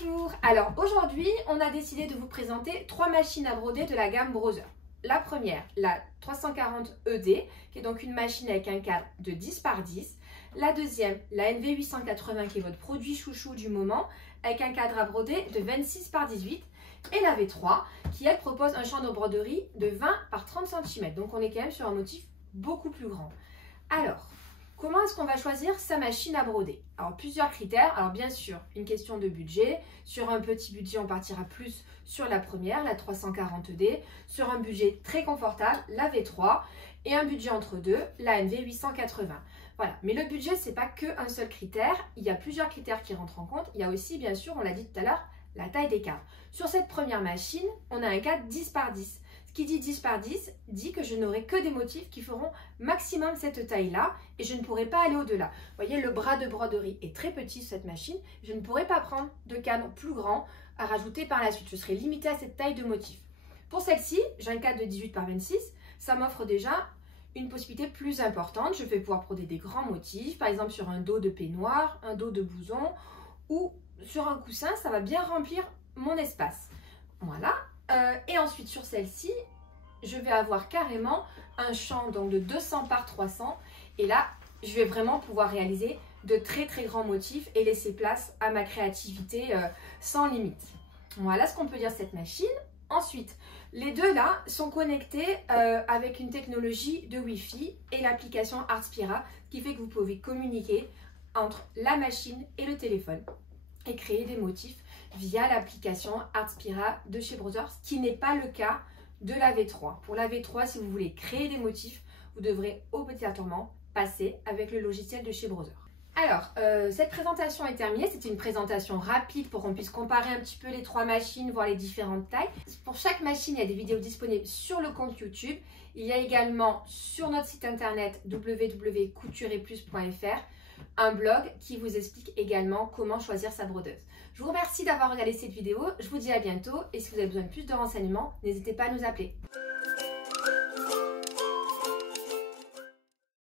Bonjour, alors aujourd'hui on a décidé de vous présenter trois machines à broder de la gamme Brother. La première, la 340 ED, qui est donc une machine avec un cadre de 10 par 10. La deuxième, la NV880, qui est votre produit chouchou du moment, avec un cadre à broder de 26 par 18. Et la V3, qui elle propose un champ de broderie de 20 par 30 cm. Donc on est quand même sur un motif beaucoup plus grand. Alors, comment est-ce qu'on va choisir sa machine à broder? Alors, plusieurs critères. Alors, bien sûr, une question de budget. Sur un petit budget, on partira plus sur la première, la 340D. Sur un budget très confortable, la V3. Et un budget entre deux, la NV880. Voilà. Mais le budget, ce n'est pas qu'un seul critère. Il y a plusieurs critères qui rentrent en compte. Il y a aussi, bien sûr, on l'a dit tout à l'heure, la taille des cadres. Sur cette première machine, on a un cadre 10 par 10. Qui dit 10 par 10 dit que je n'aurai que des motifs qui feront maximum cette taille-là et je ne pourrai pas aller au-delà. Vous voyez, le bras de broderie est très petit sur cette machine. Je ne pourrai pas prendre de cadre plus grand à rajouter par la suite. Je serai limitée à cette taille de motif. Pour celle-ci, j'ai un cadre de 18 par 26. Ça m'offre déjà une possibilité plus importante. Je vais pouvoir broder des grands motifs, par exemple sur un dos de peignoir, un dos de blouson ou sur un coussin. Ça va bien remplir mon espace. Voilà. Et ensuite sur celle-ci, je vais avoir carrément un champ donc de 200 par 300 et là, je vais vraiment pouvoir réaliser de très très grands motifs et laisser place à ma créativité sans limite. Voilà ce qu'on peut dire de cette machine. Ensuite, les deux là sont connectés avec une technologie de Wi-Fi et l'application Artspira qui fait que vous pouvez communiquer entre la machine et le téléphone et créer des motifs via l'application Artspira de chez Brother, ce qui n'est pas le cas de la V3. Pour la V3, si vous voulez créer des motifs, vous devrez obligatoirement passer avec le logiciel de chez Brother. Alors, cette présentation est terminée. C'était une présentation rapide pour qu'on puisse comparer un petit peu les trois machines, voir les différentes tailles. Pour chaque machine, il y a des vidéos disponibles sur le compte YouTube. Il y a également sur notre site internet www.coutureetplus.fr un blog qui vous explique également comment choisir sa brodeuse. Je vous remercie d'avoir regardé cette vidéo, je vous dis à bientôt et si vous avez besoin de plus de renseignements, n'hésitez pas à nous appeler.